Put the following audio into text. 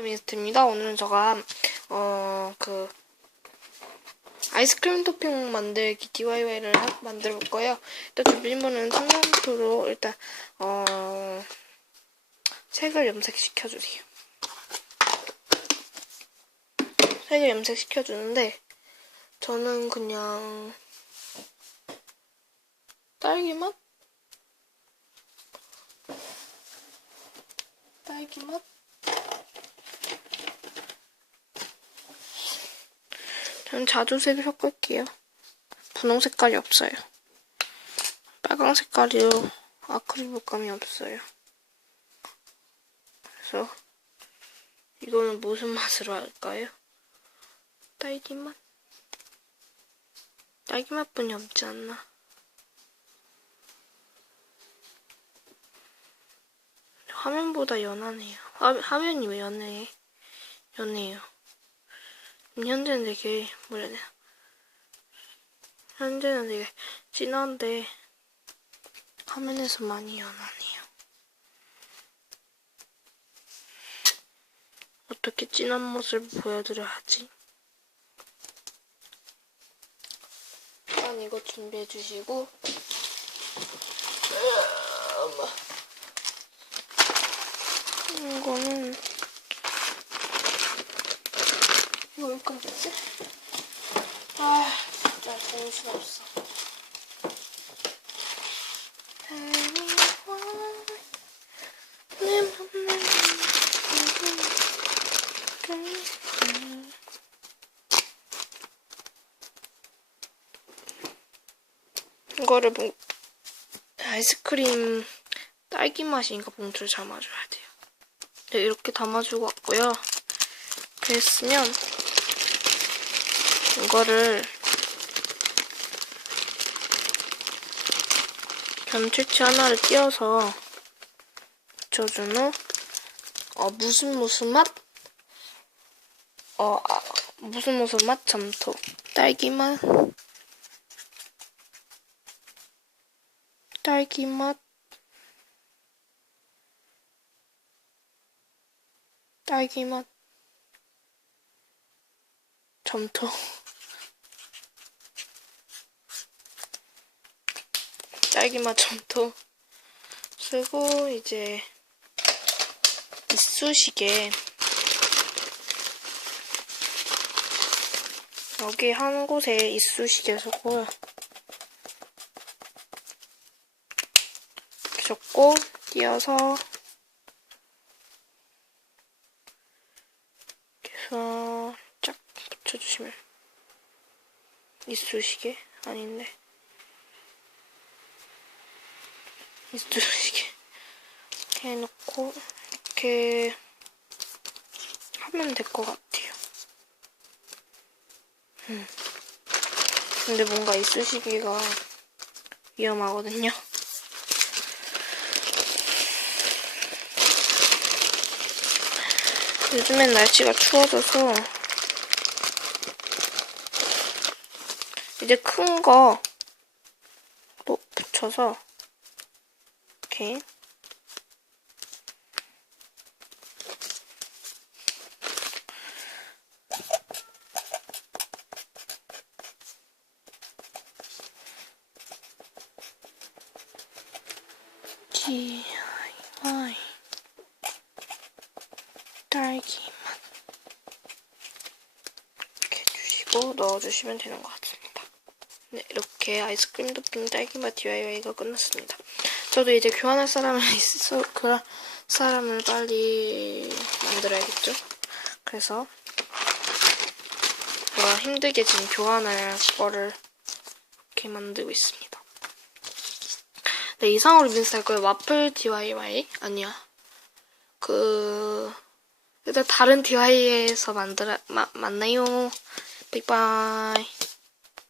미스트입니다. 오늘은 제가 어 그 아이스크림 토핑 만들기 DIY를 만들어 볼 거예요. 일단 준비물은 성냥표로 일단 어 색을 염색시켜 주세요. 색을 염색시켜 주는데 저는 그냥 딸기 맛? 딸기 맛? 저는 자주색을 섞을게요. 분홍 색깔이 없어요. 빨강 색깔이요. 아크릴 물감이 없어요. 그래서 이거는 무슨 맛으로 할까요? 딸기 맛? 딸기 맛뿐이 없지 않나? 화면보다 연하네요. 화, 화면이 왜 연해? 연해요. 음, 현재는 되게 뭐라 해야 되나? 현재는 되게 진한데 화면에서 많이 연하네요. 어떻게 진한 모습을 보여드려야 하지? 일단 이거 준비해 주시고 이거는 왜 끊겼지? 아, 진짜 정신없어. 이거를 뭐 아이스크림 딸기 맛이니까 봉투를 담아줘야 돼요. 네, 이렇게 담아주고 왔고요. 그랬으면 이거를 견출치 하나를 띄어서 붙여준 후 어, 무슨 무슨 맛? 어, 아, 무슨 무슨 맛? 점토. 딸기 맛. 딸기 맛. 딸기 맛. 점토. 딸기 맛 점토 쓰고 이제 이쑤시개 여기 한 곳에 이쑤시개 쓰고요. 이렇게 접고 띄어서 이렇게 쫙 붙여주시면 이쑤시개 아닌데 이렇게 해놓고 이렇게 하면 될 것 같아요. 음. 근데 뭔가 이쑤시개가 위험하거든요. 요즘엔 날씨가 추워져서 이제 큰거또 붙여서 이렇게 DIY 딸기 맛 이렇게 해주시고 넣어주시면 되는 것 같습니다. 네, 이렇게 아이스크림 토핑 딸기 맛 DIY가 끝났습니다. 저도 이제 교환할 사람을 있어 그 사람을 빨리 만들어야겠죠. 그래서 제가 힘들게 지금 교환할 거를 이렇게 만들고 있습니다. 네, 이상으로 민스 할 거예요. 와플 DIY 아니야. 그 일단 다른 DIY에서 만들어 마, 만나요. 빅바이.